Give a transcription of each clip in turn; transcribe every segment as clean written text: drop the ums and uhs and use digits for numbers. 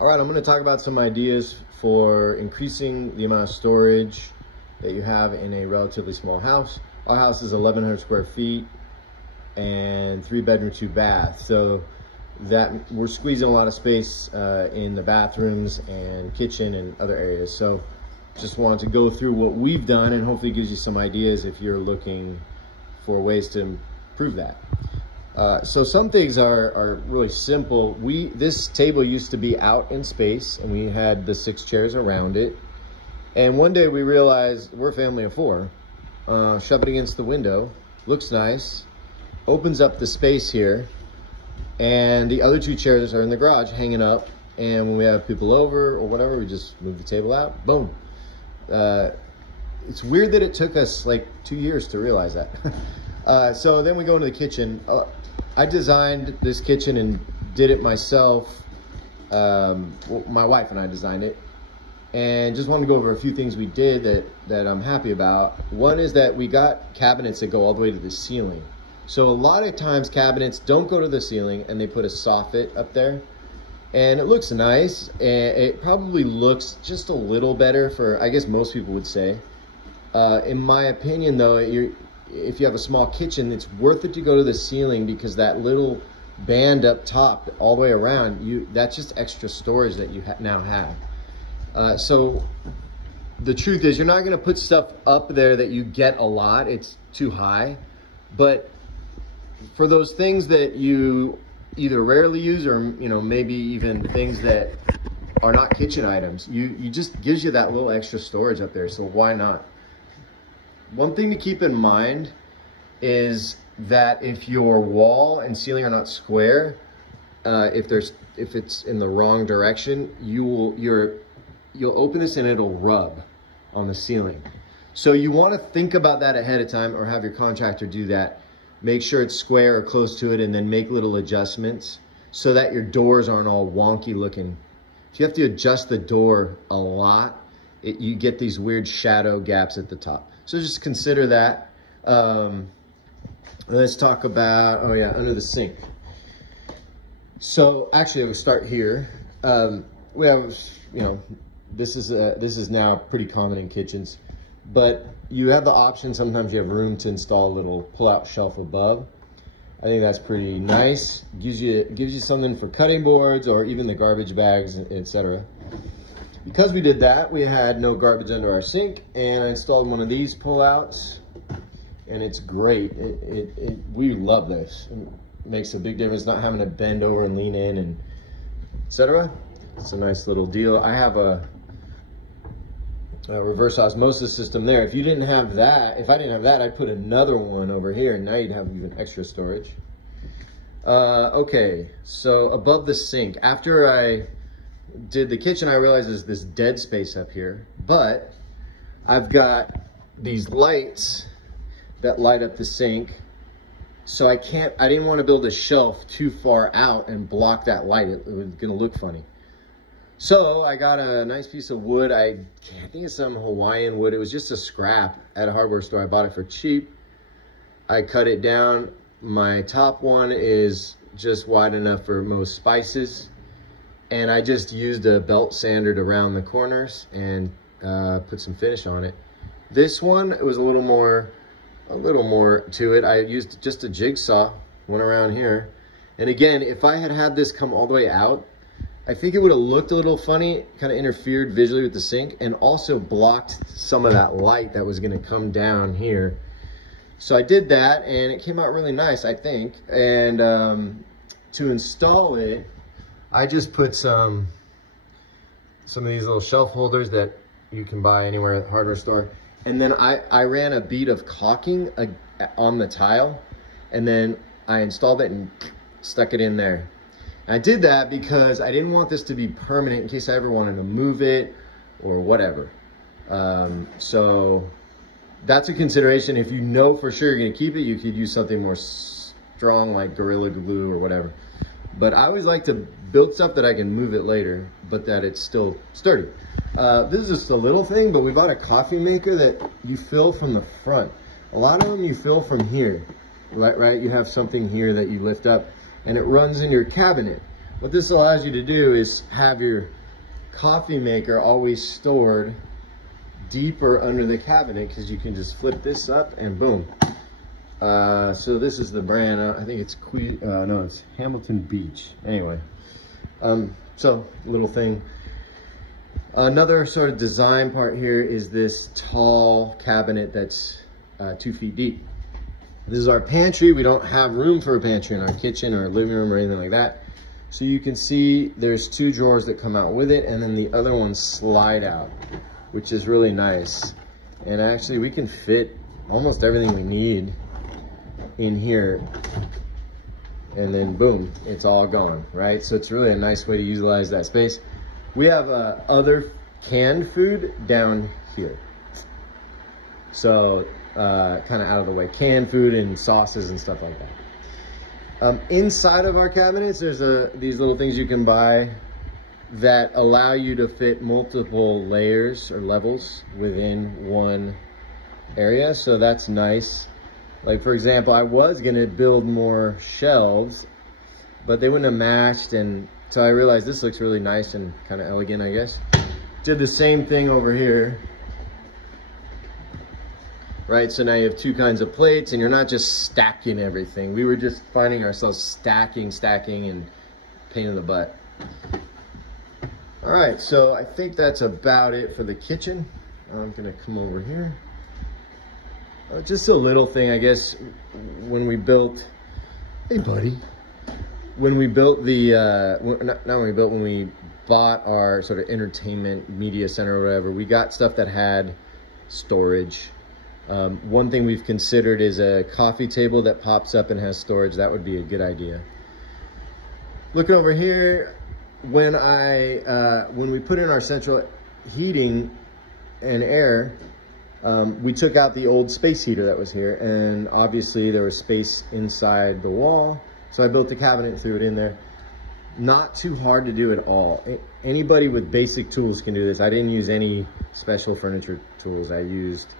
All right, I'm going to talk about some ideas for increasing the amount of storage that you have in a relatively small house. Our house is 1,100 square feet and 3 bedroom, 2 bath. So that we're squeezing a lot of space in the bathrooms and kitchen and other areas. So just wanted to go through what we've done and hopefully gives you some ideas if you're looking for ways to improve that. So some things are really simple. This table used to be out in space and we had the 6 chairs around it. And one day we realized we're a family of 4. Shove it against the window, looks nice, opens up the space here, and the other 2 chairs are in the garage hanging up. And when we have people over or whatever, we just move the table out, boom. It's weird that it took us like 2 years to realize that. So then we go into the kitchen. I designed this kitchen and did it myself. Well, my wife and I designed it, and just wanted to go over a few things we did that I'm happy about. One is that we got cabinets that go all the way to the ceiling. So a lot of times cabinets don't go to the ceiling and they put a soffit up there, and it looks nice, and it probably looks just a little better for, I guess most people would say. In my opinion though, if you have a small kitchen, it's worth it to go to the ceiling, because that little band up top all the way around, that's just extra storage that you now have. So the truth is, you're not going to put stuff up there that you get a lot. It's too high. But for those things that you either rarely use or maybe even things that are not kitchen items, you just gives you that little extra storage up there. So why not? One thing to keep in mind is that if your wall and ceiling are not square, if it's in the wrong direction, you'll open this and it'll rub on the ceiling. So you want to think about that ahead of time, or have your contractor do that. Make sure it's square or close to it, and then make little adjustments so that your doors aren't all wonky looking. If you have to adjust the door a lot, you get these weird shadow gaps at the top. So just consider that. Let's talk about, under the sink. So actually we'll start here. We have, this is now pretty common in kitchens, but you have the option, sometimes you have room to install a little pull-out shelf above. I think that's pretty nice. Gives you something for cutting boards or even the garbage bags, etc. Because we did that, we had no garbage under our sink, and I installed one of these pull-outs, and it's great. We love this. It makes a big difference not having to bend over and lean in and etc. It's a nice little deal. I have a reverse osmosis system there. If you didn't have that, if I didn't have that, I'd put another one over here, and now you'd have even extra storage. Okay, so above the sink, after I did the kitchen, I realized there's this dead space up here, but I've got these lights that light up the sink. So I didn't want to build a shelf too far out and block that light. It was gonna look funny. So I got a nice piece of wood. I think it's some Hawaiian wood. It was just a scrap at a hardware store. I bought it for cheap. I cut it down. My top one is just wide enough for most spices. And I just used a belt sander to round the corners and put some finish on it. This one, it was a little more to it. I used just a jigsaw, went around here. And again, if I had this come all the way out, I think it would have looked a little funny, kind of interfered visually with the sink, and also blocked some of that light that was gonna come down here. So I did that, and it came out really nice, I think. And to install it, I just put some of these little shelf holders that you can buy anywhere at the hardware store. And then I ran a bead of caulking on the tile, and then I installed it and stuck it in there. And I did that because I didn't want this to be permanent in case I ever wanted to move it or whatever. So that's a consideration. If you know for sure you're gonna keep it, you could use something more strong like Gorilla Glue or whatever. But I always like to build stuff that I can move it later, but that it's still sturdy. This is just a little thing, but we bought a coffee maker that you fill from the front. A lot of them you fill from here, right? You have something here that you lift up, and it runs in your cabinet. What this allows you to do is have your coffee maker always stored deeper under the cabinet, because you can just flip this up and boom. So this is the brand, I think it's no, it's Hamilton Beach. Anyway, so little thing. Another sort of design part here is this tall cabinet that's 2 feet deep. This is our pantry. We don't have room for a pantry in our kitchen or living room or anything like that. So you can see there's 2 drawers that come out with it, and then the other ones slide out, which is really nice. And actually we can fit almost everything we need in here, and then boom, it's all gone, right? So it's really a nice way to utilize that space. We have other canned food down here, so kind of out of the way, canned food and sauces and stuff like that. Inside of our cabinets, there's these little things you can buy that allow you to fit multiple layers or levels within one area, so that's nice. Like, for example, I was gonna build more shelves, but they wouldn't have matched, and so I realized this looks really nice and kind of elegant, I guess. Did the same thing over here. Right, so now you have 2 kinds of plates, and you're not just stacking everything. We were just finding ourselves stacking, and pain in the butt. All right, so I think that's about it for the kitchen. I'm gonna come over here. Just a little thing, I guess, when we built, hey buddy, when we built the, when we bought our sort of entertainment media center or whatever, we got stuff that had storage. One thing we've considered is a coffee table that pops up and has storage. That would be a good idea. Looking over here, when we put in our central heating and air, we took out the old space heater that was here, and obviously there was space inside the wall, so I built a cabinet and threw it in there. Not too hard to do at all. Anybody with basic tools can do this. I didn't use any special furniture tools. I used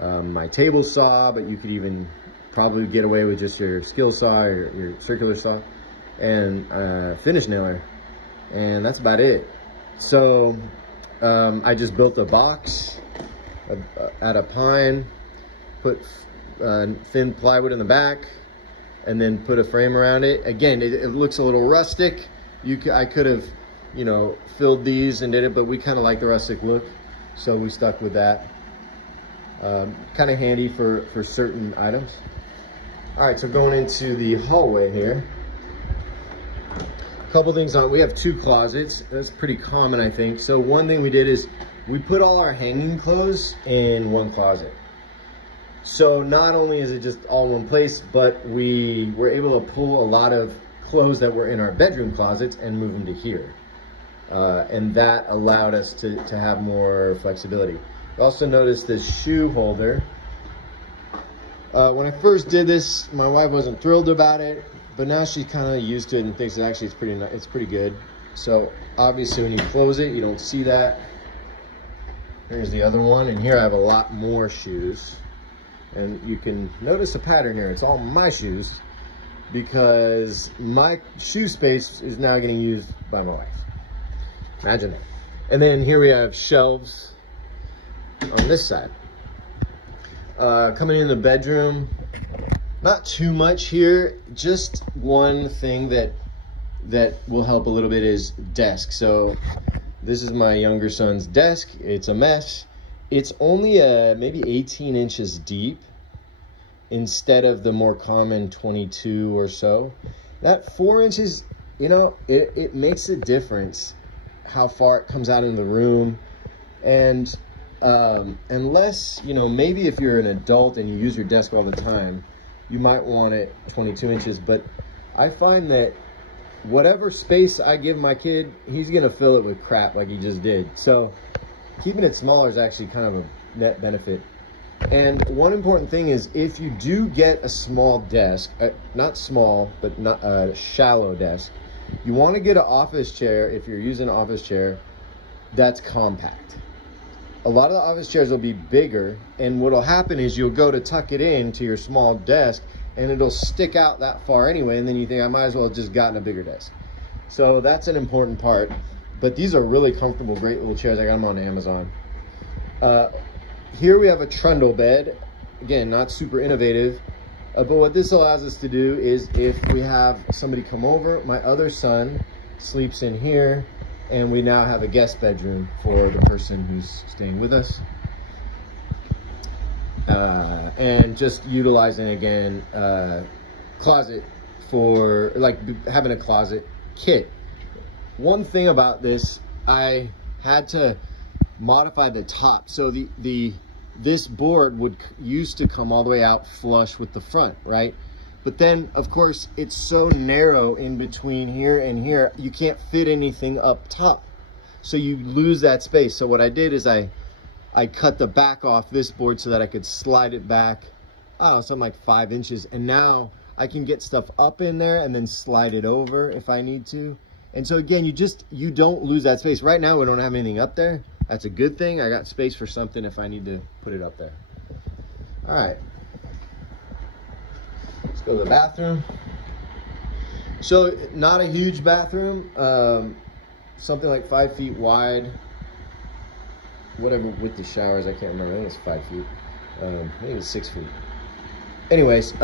my table saw, but you could even probably get away with just your skill saw or your circular saw, and finish nailer, and that's about it. So I just built a box out of pine, put thin plywood in the back, and then put a frame around it. Again, it looks a little rustic. I could have, you know, filled these and did it, but we kind of like the rustic look, so we stuck with that. Kind of handy for certain items. All right, so going into the hallway here. A couple things on, we have 2 closets. That's pretty common, I think. So one thing we did is we put all our hanging clothes in one closet. So not only is it just all in one place, but we were able to pull a lot of clothes that were in our bedroom closets and move them to here. And that allowed us to have more flexibility. Also noticed this shoe holder. When I first did this, my wife wasn't thrilled about it, but now she's kind of used to it and thinks that actually it's pretty good. So obviously when you close it, you don't see that. Here's the other one, and here I have a lot more shoes. And you can notice a pattern here. It's all my shoes because my shoe space is now getting used by my wife. Imagine that. And then here we have shelves on this side. Coming in the bedroom, not too much here. Just one thing that will help a little bit is desk. So this is my younger son's desk. It's a mess. It's only maybe 18 inches deep instead of the more common 22 or so. That 4 inches, you know, it makes a difference how far it comes out in the room. And unless, you know, maybe if you're an adult and you use your desk all the time, you might want it 22 inches. But I find that whatever space I give my kid, he's gonna fill it with crap like he just did. So keeping it smaller is actually kind of a net benefit. And one important thing is, if you do get a small desk, not small, but not a shallow desk, you want to get an office chair. If you're using an office chair that's compact, a lot of the office chairs will be bigger, and what'll happen is you'll go to tuck it in to your small desk and it'll stick out that far anyway, and then you think, I might as well have just gotten a bigger desk. So that's an important part. But these are really comfortable, great little chairs. I got them on Amazon. Here we have a trundle bed. Again, not super innovative. But what this allows us to do is if we have somebody come over, my other son sleeps in here, and we now have a guest bedroom for the person who's staying with us. And just utilizing, again, closet for, like, having a closet kit. One thing about this, I had to modify the top. So this board used to come all the way out flush with the front, right? But then, of course, it's so narrow in between here and here, you can't fit anything up top. So you lose that space. So what I did is I cut the back off this board so that I could slide it back, I don't know, something like 5 inches. And now I can get stuff up in there and then slide it over if I need to. And so again, you don't lose that space. Right now, we don't have anything up there. That's a good thing. I got space for something if I need to put it up there. All right. Let's go to the bathroom. So not a huge bathroom, something like 5 feet wide. Whatever width the showers, I can't remember. I think it's 5 feet. Maybe it's 6 feet. Anyways,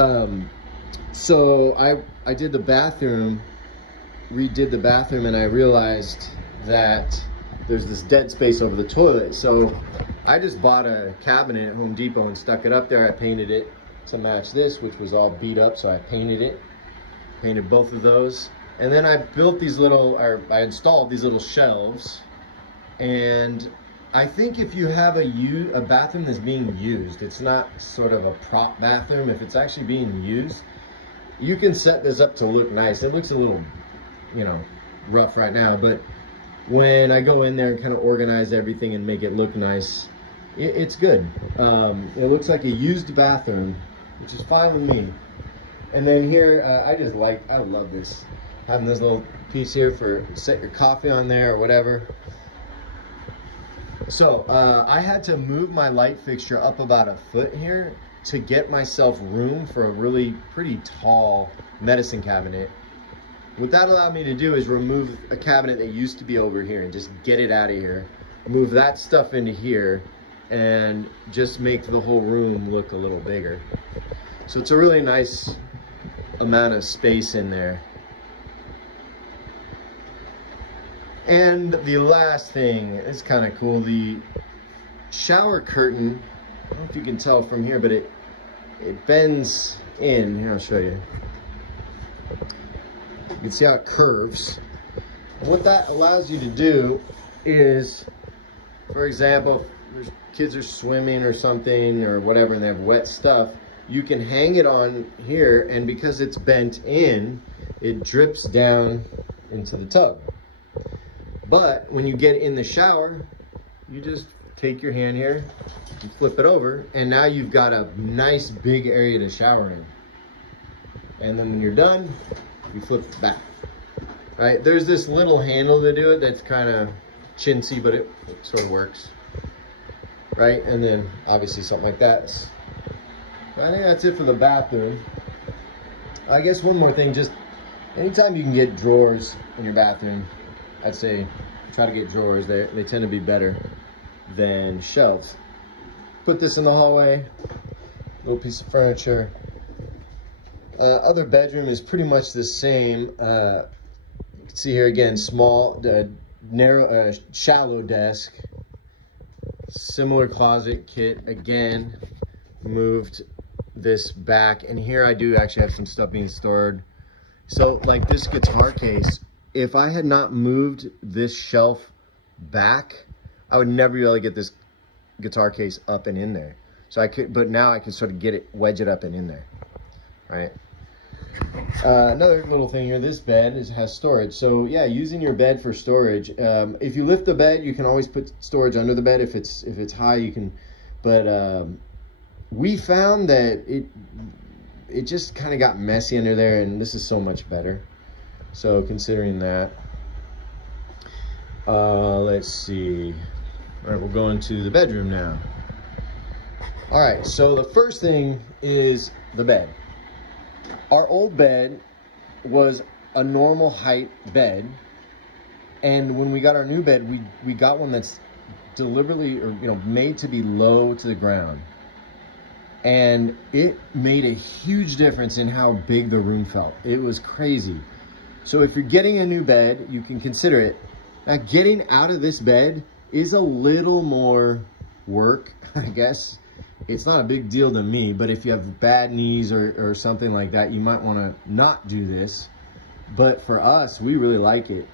so I did the bathroom, redid the bathroom, and I realized that there's this dead space over the toilet. So I just bought a cabinet at Home Depot and stuck it up there. I painted it to match this, which was all beat up, so I painted both of those. And then I built these little, or I installed these little shelves. And I think if you have a bathroom that's being used, it's not sort of a prop bathroom, if it's actually being used, you can set this up to look nice. It looks a little, you know, rough right now, but when I go in there and kind of organize everything and make it look nice, it's good. It looks like a used bathroom, which is fine with me. And then here, I love this. Having this little piece here for set your coffee on there or whatever. So I had to move my light fixture up about a foot here to get myself room for a really pretty tall medicine cabinet. What that allowed me to do is remove a cabinet that used to be over here and just get it out of here, move that stuff into here, and just make the whole room look a little bigger. So it's a really nice amount of space in there. And the last thing is kind of cool. The shower curtain, I don't know if you can tell from here, but it bends in. Here, I'll show you. You can see how it curves. And what that allows you to do is, for example, if kids are swimming or something or whatever and they have wet stuff, you can hang it on here, and because it's bent in, it drips down into the tub. But when you get in the shower, you just take your hand here, you flip it over, and now you've got a nice big area to shower in. And then when you're done, you flip it back. All right, there's this little handle to do it that's kind of chintzy, but it sort of works. Right, and then obviously something like that. I think that's it for the bathroom. I guess one more thing, just anytime you can get drawers in your bathroom, I'd say try to get drawers. They tend to be better than shelves. Put this in the hallway, little piece of furniture. Other bedroom is pretty much the same. You can see here again, small, narrow, shallow desk. Similar closet kit. Again, moved this back, and here I do actually have some stuff being stored. So like this guitar case, if I had not moved this shelf back, I would never be able to get this guitar case up and in there. So I could, but now I can sort of get it, wedge it up and in there, right? Another little thing here, this bed has storage. So yeah, using your bed for storage. If you lift the bed, you can always put storage under the bed. If it's high, you can, but we found that it just kind of got messy under there, and this is so much better. So considering that, let's see. All right, we'll go into the bedroom now. All right, so the first thing is the bed. Our old bed was a normal height bed. And when we got our new bed, we got one that's deliberately, or made to be low to the ground. And it made a huge difference in how big the room felt. It was crazy. So if you're getting a new bed, you can consider it. Now, getting out of this bed is a little more work, I guess. It's not a big deal to me, but if you have bad knees or something like that, you might want to not do this. But for us, we really like it.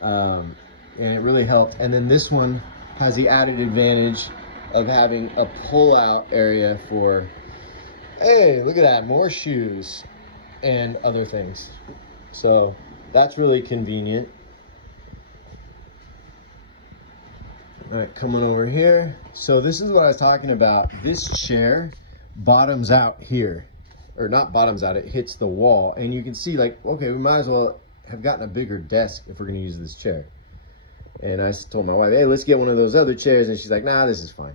And it really helped. And then this one has the added advantage of having a pull-out area for, hey, look at that, more shoes and other things. So that's really convenient. All right, coming over here. So this is what I was talking about. This chair bottoms out here, or not bottoms out, it hits the wall. And you can see, like, okay, we might as well have gotten a bigger desk if we're gonna use this chair. And I told my wife, hey, let's get one of those other chairs. And she's like, nah, this is fine.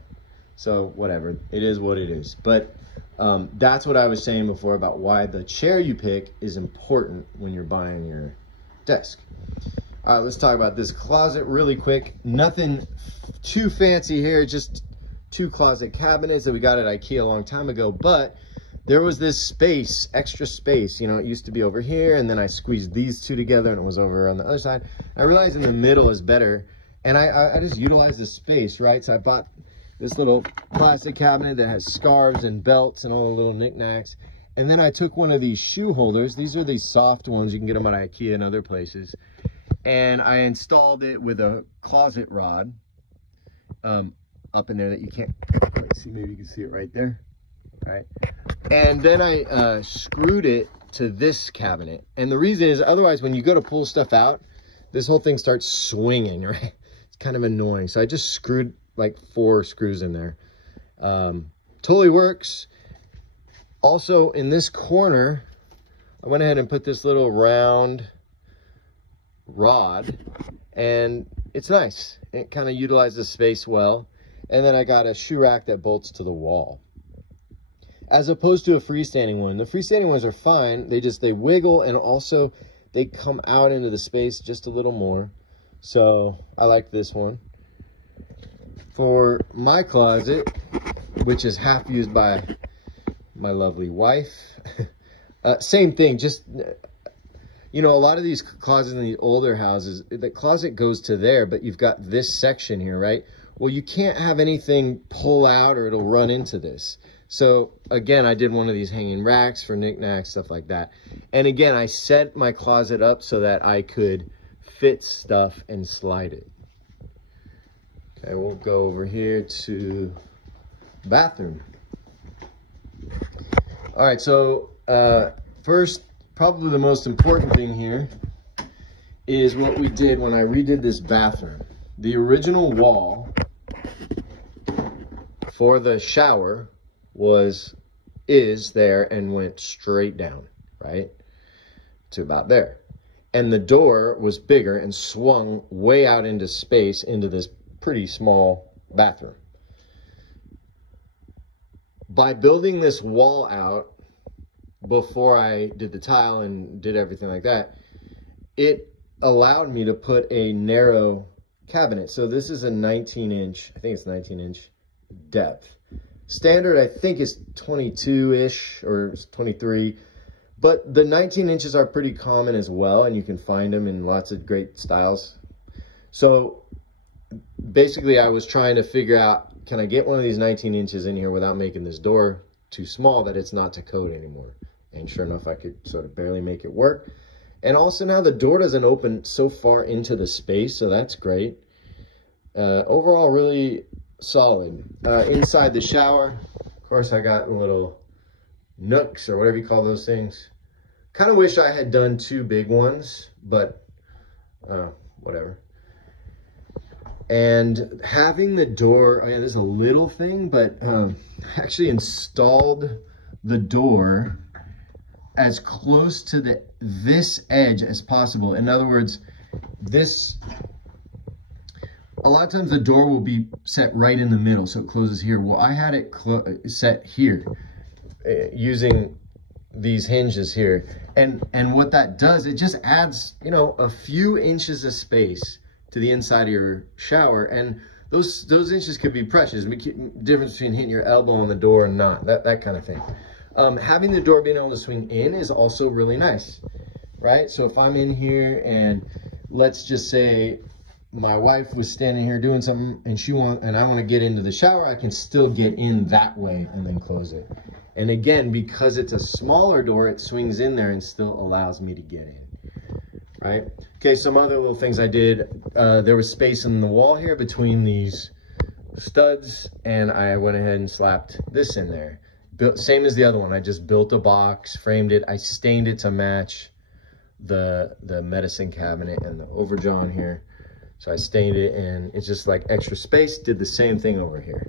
So whatever, it is what it is. But that's what I was saying before about why the chair you pick is important when you're buying your desk. All right, let's talk about this closet really quick. Nothing too fancy here, just 2 closet cabinets that we got at IKEA a long time ago. But there was this space, extra space, it used to be over here, and then I squeezed these 2 together and it was over on the other side. I realized in the middle is better, and I just utilized this space, right? So I bought this little plastic cabinet that has scarves and belts and all the little knickknacks. And then I took one of these shoe holders. These are these soft ones. You can get them at IKEA and other places. And I installed it with a closet rod up in there that you can't, let's see, maybe you can see it right there. All right. And then I screwed it to this cabinet. And the reason is, otherwise, when you go to pull stuff out, this whole thing starts swinging, right? It's kind of annoying. So I just screwed like 4 screws in there. Totally works. Also, in this corner, I went ahead and put this little round rod, and it's nice. It kind of utilizes space well. And then I got a shoe rack that bolts to the wall, as opposed to a freestanding one. The freestanding ones are fine. They wiggle, and also they come out into the space just a little more. So I like this one. For my closet, which is half used by my lovely wife, same thing. Just, a lot of these closets in the older houses, the closet goes to there, but you've got this section here, right? Well, you can't have anything pull out or it'll run into this. So again, I did one of these hanging racks for knickknacks, stuff like that. And again, I set my closet up so that I could fit stuff and slide it. Okay, we'll go over here to the bathroom. All right, so first, probably the most important thing here is what we did when I redid this bathroom. The original wall for the shower is there and went straight down, right, to about there. And the door was bigger and swung way out into space into this pretty small bathroom. By building this wall out before I did the tile and did everything like that, it allowed me to put a narrow cabinet. So this is a 19-inch, I think it's 19-inch depth. Standard, I think, is 22-ish or 23. But the 19 inches are pretty common as well, and you can find them in lots of great styles. So basically, I was trying to figure out, can I get one of these 19 inches in here without making this door too small that it's not to code anymore? And sure enough, I could sort of barely make it work. And also now the door doesn't open so far into the space, so that's great. Overall, really solid. Inside the shower, of course, I got little nooks or whatever you call those things. Kind of wish I had done 2 big ones, but whatever. And having the door, this is a little thing, but I actually installed the door as close to this edge as possible. In other words, a lot of times the door will be set right in the middle, so it closes here. Well, I had it set here using these hinges here. And what that does, it just adds, you know, a few inches of space to the inside of your shower. And those inches could be precious. Difference between hitting your elbow on the door and not, that kind of thing. Having the door being able to swing in is also really nice, right? So if I'm in here and let's just say my wife was standing here doing something and I want to get into the shower, I can still get in that way and then close it. And again, because it's a smaller door, it swings in there and still allows me to get in, right? Okay, some other little things I did. There was space in the wall here between these studs, and I went ahead and slapped this in there. Same as the other one. I just built a box, framed it. I stained it to match the medicine cabinet and the overjohn here. So I stained it, and it's just like extra space. Did the same thing over here,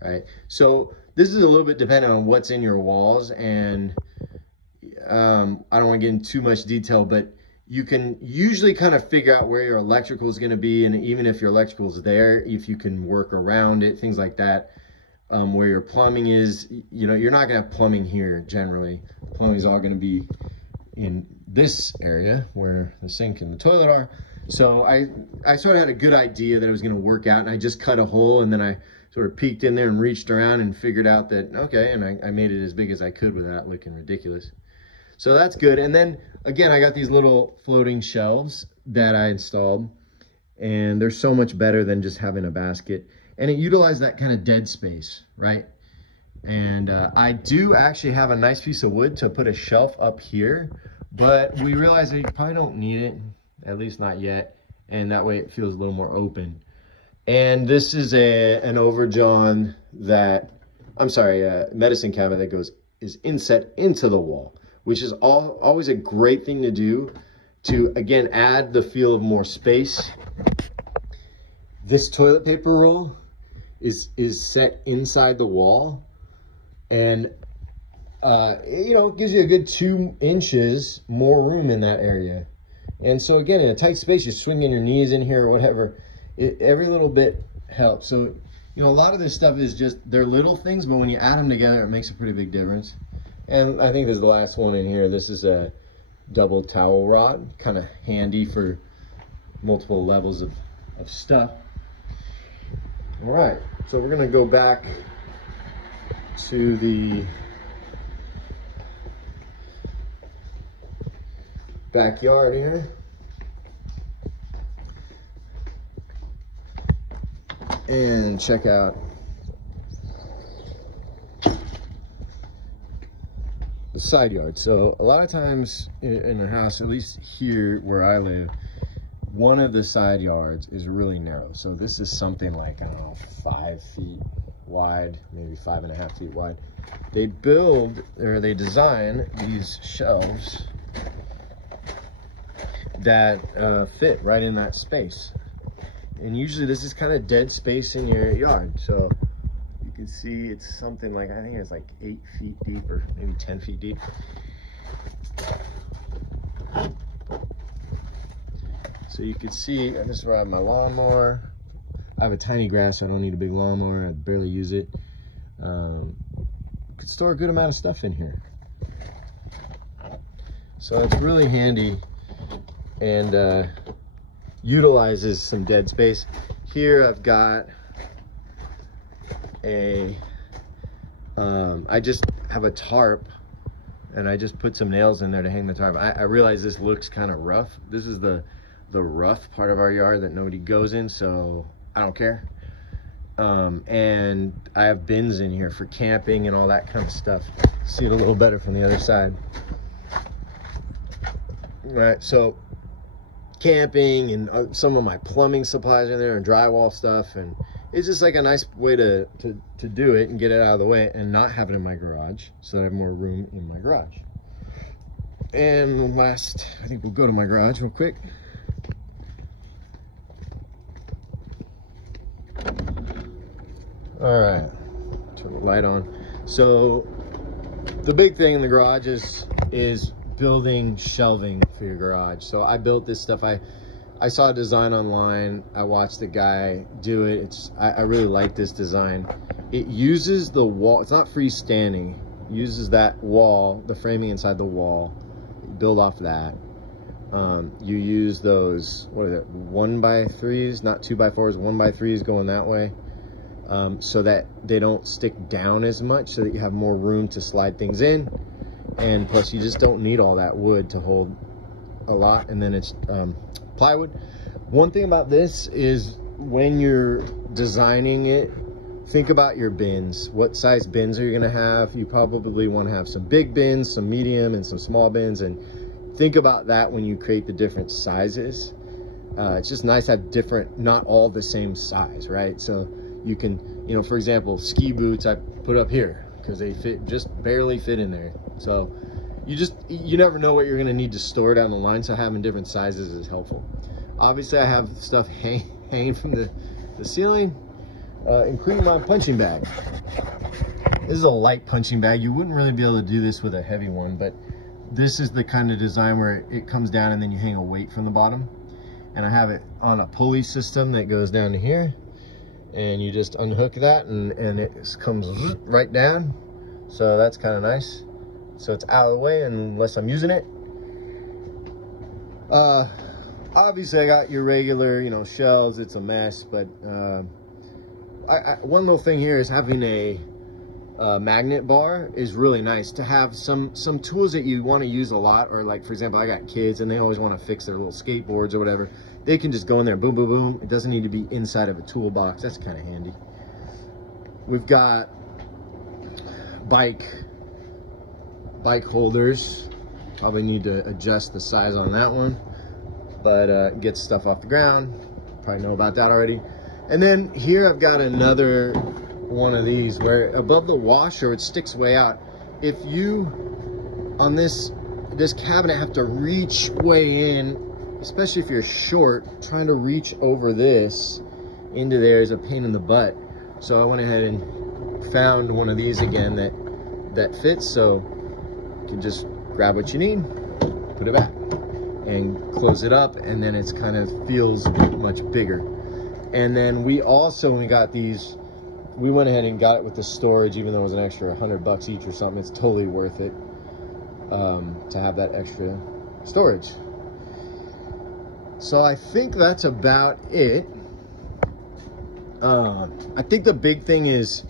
right? So this is a little bit dependent on what's in your walls, and I don't want to get into too much detail, but you can usually kind of figure out where your electrical is going to be, and even if your electrical is there, if you can work around it, things like that. Where your plumbing is, you know, you're not going to have plumbing here generally. Plumbing is all going to be in this area where the sink and the toilet are. So I sort of had a good idea that it was going to work out, and I just cut a hole, and then I sort of peeked in there and reached around and figured out that, okay, and I made it as big as I could without looking ridiculous. So that's good. And then again, I got these little floating shelves that I installed, and they're so much better than just having a basket. And it utilized that kind of dead space, right? And I do actually have a nice piece of wood to put a shelf up here, but we realized that you probably don't need it, at least not yet. And that way it feels a little more open. And this is an overjohn that, I'm sorry, a medicine cabinet that is inset into the wall, which is always a great thing to do to, again, add the feel of more space. This toilet paper roll is set inside the wall, and you know, it gives you a good 2 inches more room in that area. And so again, in a tight space, you're swinging your knees in here or whatever, every little bit helps. So, you know, a lot of this stuff is just, they're little things, but when you add them together, it makes a pretty big difference. And I think this is the last one in here. This is a double towel rod, kind of handy for multiple levels of stuff. All right, so we're gonna go back to the backyard here. And check out the side yard. So a lot of times in a house, at least here where I live, one of the side yards is really narrow. So this is something like, I don't know, 5 feet wide, maybe 5.5 feet wide. They design these shelves that fit right in that space. And usually this is kind of dead space in your yard. So you can see it's something like, I think it's like 8 feet deep or maybe 10 feet deep. So you can see, this is where I have my lawnmower. I have a tiny grass, so I don't need a big lawnmower. I barely use it. Could store a good amount of stuff in here. So it's really handy and utilizes some dead space. Here I've got I just have a tarp, and I just put some nails in there to hang the tarp. I realize this looks kind of rough. This is the rough part of our yard that nobody goes in, so I don't care. And I have bins in here for camping and all that kind of stuff. See it a little better from the other side. All right, so camping and some of my plumbing supplies are there and drywall stuff, and it's just like a nice way to do it and get it out of the way and not have it in my garage, so that I have more room in my garage. And last, I think we'll go to my garage real quick. All right, turn the light on. So the big thing in the garage is building shelving for your garage. So I built this stuff. I saw a design online. I watched the guy do it. I really like this design. It uses the wall. It's not freestanding, uses that wall, the framing inside the wall, build off that. You use those, what is it, 1x3s, not 2x4s, 1x3s going that way, so that they don't stick down as much, so that you have more room to slide things in. And plus you just don't need all that wood to hold a lot. And then it's plywood. One thing about this is when you're designing it, think about your bins. What size bins are you gonna have? You probably wanna have some big bins, some medium, and some small bins, and think about that when you create the different sizes. It's just nice to have different, not all the same size, right? So you can, you know, for example, ski boots I put up here because they fit, just barely fit in there. So you never know what you're gonna need to store down the line, so having different sizes is helpful. Obviously I have stuff hanging from the ceiling, including my punching bag. This is a light punching bag. You wouldn't really be able to do this with a heavy one, but this is the kind of design where it comes down and then you hang a weight from the bottom. And I have it on a pulley system that goes down to here, and you just unhook that and it comes right down. So that's kind of nice. So it's out of the way unless I'm using it. Obviously I got your regular, you know, shelves. It's a mess, but one little thing here is having a magnet bar is really nice to have. Some tools that you want to use a lot, or like for example, I got kids and they always want to fix their little skateboards or whatever. They can just go in there, boom, boom, boom. It doesn't need to be inside of a toolbox. That's kind of handy. We've got bike holders. Probably need to adjust the size on that one, but gets stuff off the ground. Probably know about that already. And then here I've got another one of these where above the washer it sticks way out. If you on this cabinet have to reach way in, especially if you're short, trying to reach over this into there is a pain in the butt. So I went ahead and found one of these again that fits, so you can just grab what you need, put it back and close it up, and then it's kind of feels much bigger. And then we also, when we got these, we went ahead and got it with the storage, even though it was an extra $100 each or something. It's totally worth it to have that extra storage. So I think that's about it. I think the big thing is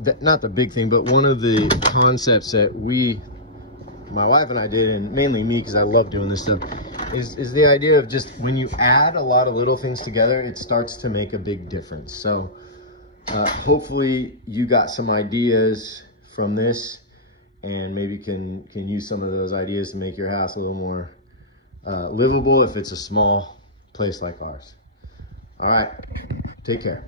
that, not the big thing, but one of the concepts that my wife and I did, and mainly me because I love doing this stuff, is the idea of just when you add a lot of little things together, it starts to make a big difference. So hopefully you got some ideas from this, and maybe can use some of those ideas to make your house a little more livable if it's a small place like ours. All right, take care.